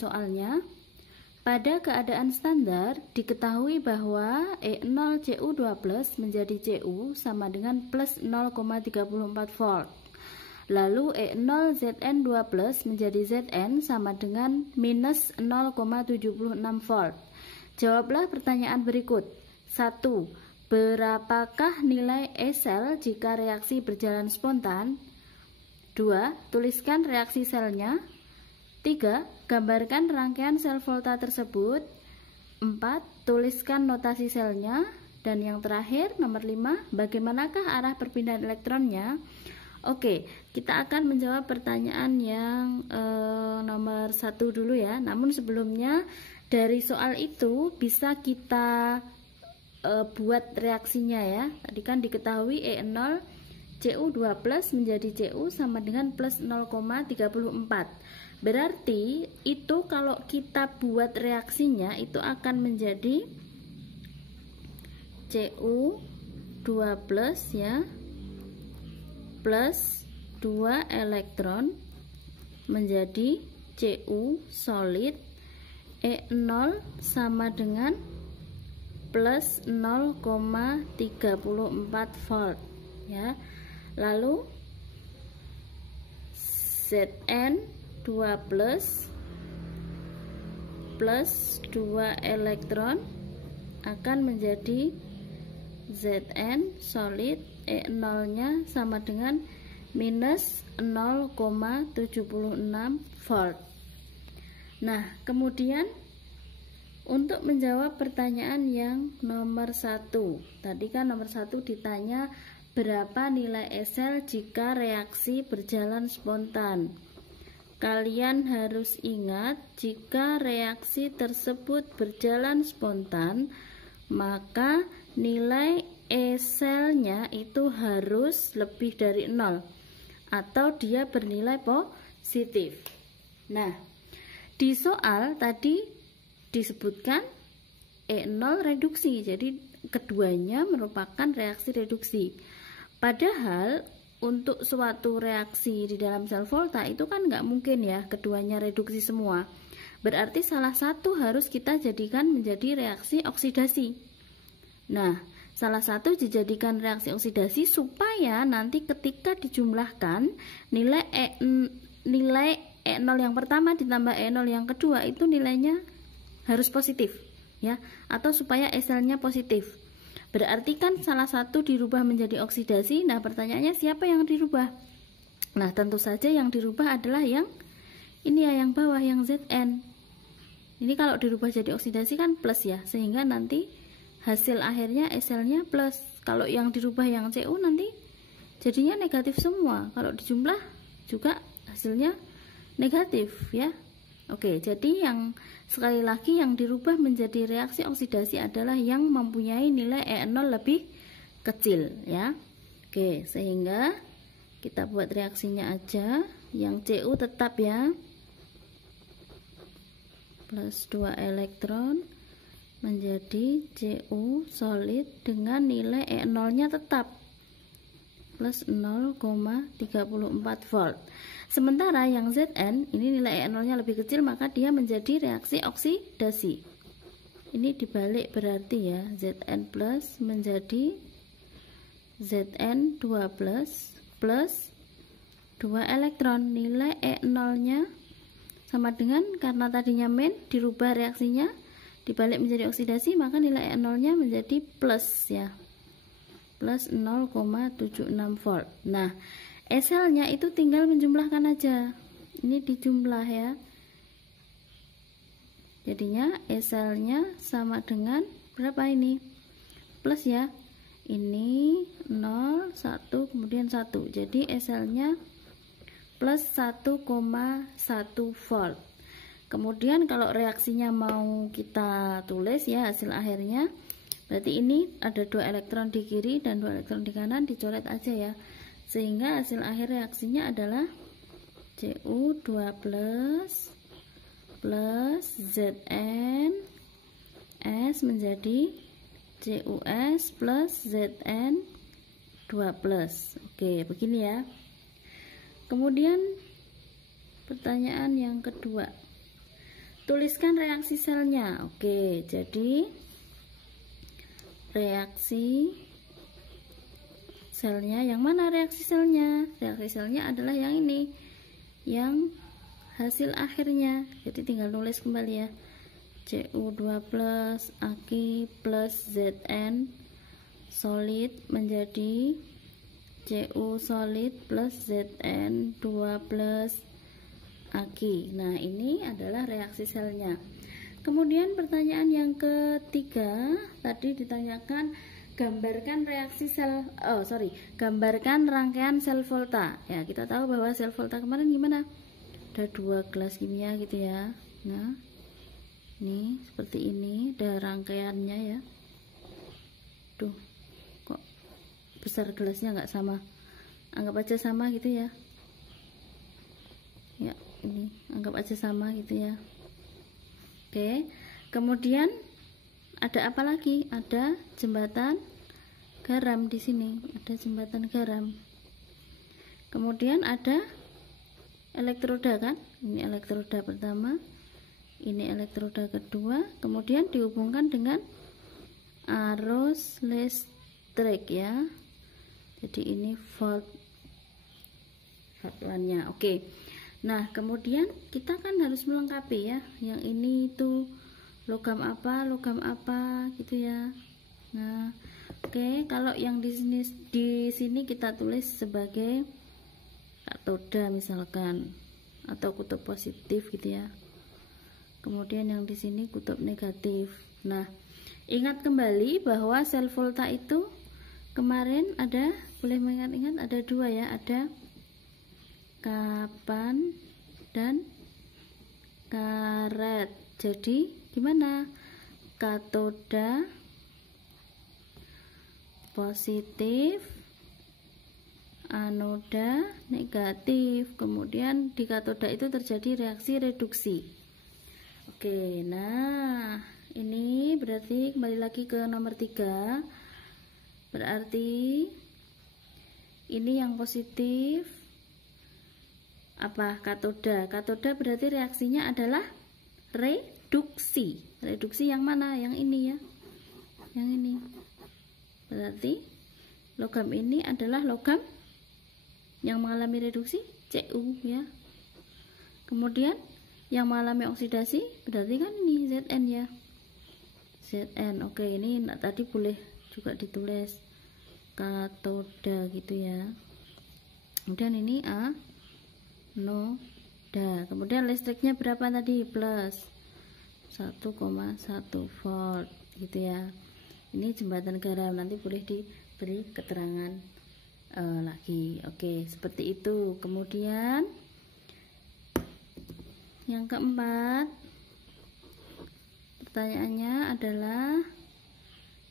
soalnya. Pada keadaan standar, diketahui bahwa E0Cu2+ menjadi Cu sama dengan plus 0,34 volt. Lalu E0Zn2+ menjadi Zn sama dengan minus 0,76 volt. Jawablah pertanyaan berikut. 1. Berapakah nilai E sel jika reaksi berjalan spontan? 2. Tuliskan reaksi selnya. 3. Gambarkan rangkaian sel volta tersebut. 4. Tuliskan notasi selnya. Dan yang terakhir, nomor 5, bagaimanakah arah perpindahan elektronnya? Oke, kita akan menjawab pertanyaan yang nomor 1 dulu ya. Namun sebelumnya, dari soal itu bisa kita buat reaksinya ya. Tadi kan diketahui E0 Cu2+ menjadi Cu sama dengan plus 0,34. Berarti itu kalau kita buat reaksinya itu akan menjadi Cu2+ ya, plus 2 elektron menjadi Cu solid, E0 sama dengan plus 0,34 volt ya. Lalu Zn2+ plus 2 elektron akan menjadi Zn solid, E0 nya sama dengan minus 0,76 volt. Nah, kemudian untuk menjawab pertanyaan yang nomor 1, tadi kan nomor 1 ditanya berapa nilai E sel jika reaksi berjalan spontan. Kalian harus ingat, jika reaksi tersebut berjalan spontan, maka nilai E selnya itu harus lebih dari 0 atau dia bernilai positif. Nah, di soal tadi disebutkan E0 reduksi, jadi keduanya merupakan reaksi reduksi. Padahal untuk suatu reaksi di dalam sel volta itu kan nggak mungkin ya keduanya reduksi semua. Berarti salah satu harus kita jadikan menjadi reaksi oksidasi. Nah, salah satu dijadikan reaksi oksidasi supaya nanti ketika dijumlahkan nilai E0 yang pertama ditambah E0 yang kedua itu nilainya harus positif ya, atau supaya E selnya positif. Berarti kan salah satu dirubah menjadi oksidasi. Nah, pertanyaannya siapa yang dirubah? Nah, tentu saja yang dirubah adalah yang ini ya, yang bawah, yang Zn. Ini kalau dirubah jadi oksidasi kan plus ya, sehingga nanti hasil akhirnya E selnya plus. Kalau yang dirubah yang Cu nanti jadinya negatif semua. Kalau dijumlah juga hasilnya negatif ya. Oke, jadi yang sekali lagi yang dirubah menjadi reaksi oksidasi adalah yang mempunyai nilai E0 lebih kecil ya. Oke, sehingga kita buat reaksinya aja. Yang Cu tetap ya, plus 2 elektron menjadi Cu solid dengan nilai E0 nya tetap plus 0,34 volt. Sementara yang Zn ini nilai E0 nya lebih kecil, maka dia menjadi reaksi oksidasi. Ini dibalik berarti ya, Zn plus menjadi Zn2+ plus 2 elektron. Nilai E0 nya sama dengan, karena tadinya min dirubah reaksinya dibalik menjadi oksidasi, maka nilai E0 nya menjadi plus ya, plus 0,76 volt. Nah, E selnya itu tinggal menjumlahkan aja. Ini dijumlah ya. Jadinya E selnya sama dengan berapa ini? Plus ya. Ini 0, 1, kemudian 1. Jadi E selnya plus 1,1 volt. Kemudian kalau reaksinya mau kita tulis ya hasil akhirnya, berarti ini ada 2 elektron di kiri dan 2 elektron di kanan, dicoret aja ya. Sehingga hasil akhir reaksinya adalah Cu2+ plus Zn S menjadi Cus plus Zn2+. Oke, begini ya. Kemudian pertanyaan yang kedua. tuliskan reaksi selnya. Oke, jadi reaksi selnya yang mana? Reaksi selnya adalah yang ini, yang hasil akhirnya. Jadi tinggal nulis kembali ya, Cu2 plus Aq plus Zn solid menjadi Cu solid plus Zn2 plus Aq. Nah, ini adalah reaksi selnya. Kemudian pertanyaan yang ketiga, tadi ditanyakan gambarkan reaksi gambarkan rangkaian sel volta. Ya, kita tahu bahwa sel volta kemarin gimana? Ada 2 gelas kimia gitu ya. Nah, ini seperti ini, ada rangkaiannya ya. Tuh, kok besar gelasnya nggak sama? Anggap aja sama gitu ya. Ya, ini anggap aja sama gitu ya. Oke, kemudian ada apa lagi? Ada jembatan garam di sini, ada jembatan garam. Kemudian ada elektroda kan? Ini elektroda pertama, ini elektroda kedua, kemudian dihubungkan dengan arus listrik ya. Jadi ini volt nya. Oke. Nah, kemudian kita kan harus melengkapi ya. Yang ini itu logam apa gitu ya. Nah, oke, kalau yang di sini kita tulis sebagai katoda misalkan, atau kutub positif gitu ya. Kemudian yang di sini kutub negatif. Nah, ingat kembali bahwa sel volta itu kemarin ada, boleh mengingat-ingat, ada 2 ya, ada kapan dan karet. Jadi gimana? Katoda positif, anoda negatif. Kemudian di katoda itu terjadi reaksi reduksi. Oke, nah ini berarti kembali lagi ke nomor 3. Berarti ini yang positif apa? Katoda. Katoda berarti reaksinya adalah reduksi. Reduksi yang mana? Yang ini ya. Yang ini. Berarti logam ini adalah logam yang mengalami reduksi Cu ya. Kemudian yang mengalami oksidasi berarti kan ini Zn ya. Zn. Oke, ini tadi boleh juga ditulis katoda gitu ya. Kemudian ini anoda. Kemudian listriknya berapa tadi? Plus 1,1 volt gitu ya. Ini jembatan garam, nanti boleh diberi keterangan lagi. Oke, seperti itu. Kemudian yang keempat, pertanyaannya adalah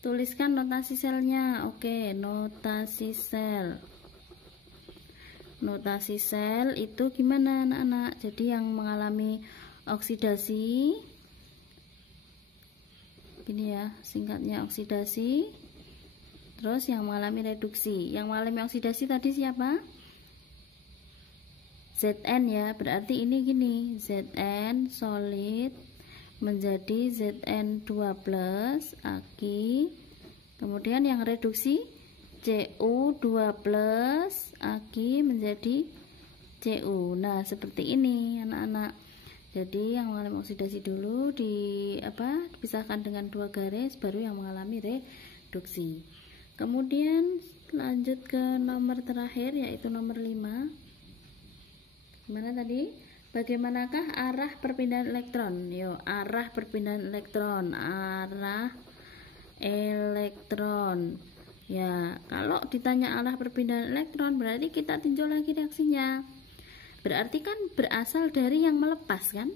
tuliskan notasi selnya. Oke, notasi sel. Notasi sel itu gimana anak-anak? Jadi yang mengalami oksidasi, ini ya singkatnya oksidasi. Terus yang mengalami reduksi. Yang mengalami oksidasi tadi siapa? Zn ya. Berarti ini gini, Zn solid menjadi Zn2 plus Aq. Kemudian yang reduksi Cu2 plus Aq menjadi Cu. Nah, seperti ini anak-anak. Jadi yang mengalami oksidasi dulu dipisahkan dengan 2 garis, baru yang mengalami reduksi. Kemudian lanjut ke nomor terakhir, yaitu nomor 5. Gimana tadi? Bagaimanakah arah perpindahan elektron? Yo, arah perpindahan elektron. Arah elektron. Ya, kalau ditanya arah perpindahan elektron, berarti kita tinjau lagi reaksinya. Berarti kan berasal dari yang melepas kan?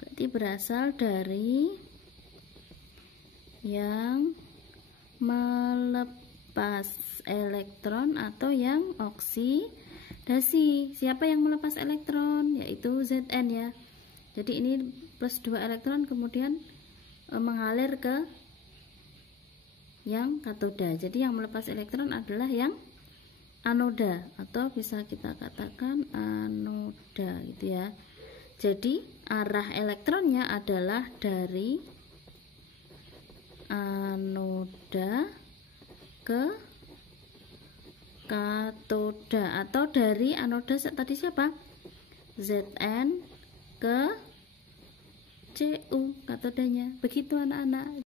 Berarti berasal dari yang melepas elektron atau yang oksidasi. Siapa yang melepas elektron? Yaitu Zn ya. Jadi ini plus 2 elektron kemudian mengalir ke yang katoda. Jadi yang melepas elektron adalah yang anoda, atau bisa kita katakan anoda gitu ya. Jadi arah elektronnya adalah dari anoda ke katoda, atau dari anoda tadi siapa? Zn ke Cu katodanya. Begitu anak-anak.